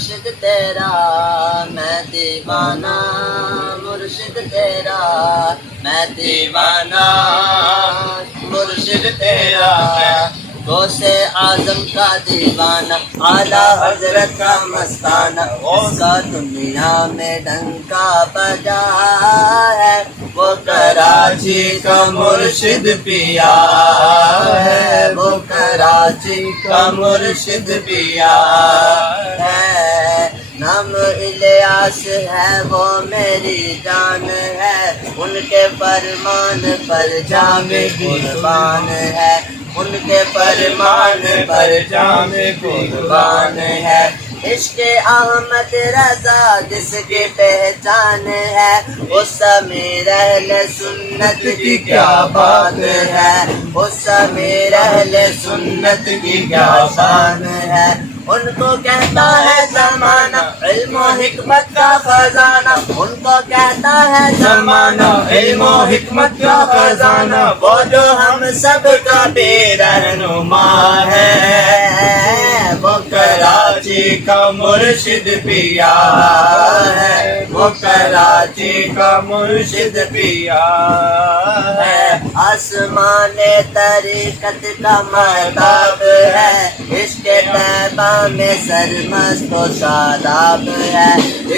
مرشد تیرا میں دیوانہ، مرشد تیرا میں دیوانہ، مرشد تیرا غوث اعظم کا دیوانہ، اعلیٰ حضرت کا مستانہ، اس کا دنیا میں ڈنکا بجا ہے، وہ کراچی کا مرشد پیا ہے، وہ کراچی کا مرشد پیا ہے، نام الیاس ہے وہ میری جان ہے، ان کے فرمان پر جام قربان ہے، ان کے فرمان پر جام قربان ہے، عشق احمد رضا جس کی پہچان ہے، اس امیر اہل سنت کی کیا بات ہے، اس امیر اہل سنت کی کیا شان ہے، ان کو کہتا ہے زمانہ علم و حکمت کا خزانہ، ان کو کہتا ہے زمانہ علم و حکمت کا خزانہ، وہ جو ہم سب کا بے رہنما ہے، وہ کراچی کا مرشد پیا ہے، وہ کراچی کا مرشد پیا ہے، آسمان طریقت کا مہتاب ہے، عشق طیبہ میں سرمست و شاداب ہے،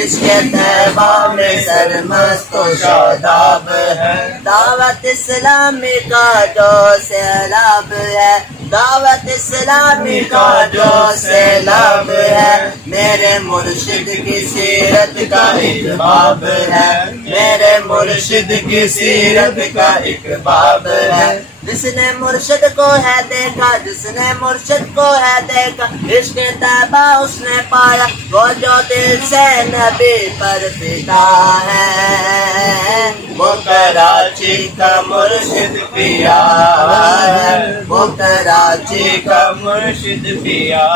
عشق طیبہ میں سرمست و شاداب ہے، دعوت اسلامی کا جو سیلاب ہے، دعوت اسلامی کا جو سیلاب ہے، میرے مرشد کی سیرت کا ایک باب ہے، میرے مرشد کی سیرت کا ایک باب ہے، جس نے مرشد کو ہے دیکھا، جس نے مرشد کو ہے دیکھا، عشق طیبہ اس نے پایا، وہ جو دل سے نبی پر فدا ہے، وہ کراچی کا مرشد پیا ہے، وہ کراچی کا مرشد پیا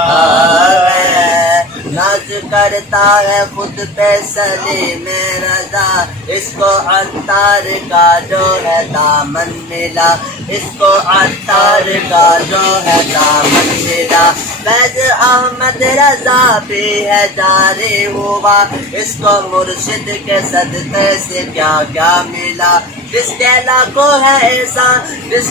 ہے، ناز کرتا ہے خود پہ سلیم رضا، اس کو عطار کا جو ہے دامن ملا، اس کو عطار کا جو ہے دامن ملا، فیض احمد رضا بھی ہے جاری ہوا، اس کو مرشد کے صدقے سے کیا کیا ملا، جس کے لاکھوں ہے احسان، جس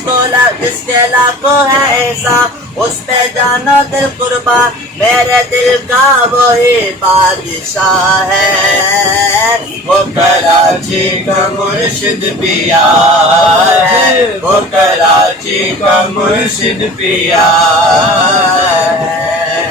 کے لاکھوں ہے احسان، اس پہ جانا دل قربان، میرے دل کا وہی بادشاہ ہے، وہ کراچی کا مرشد پیا ہے، وہ کراچی کا مرشد پیا ہے۔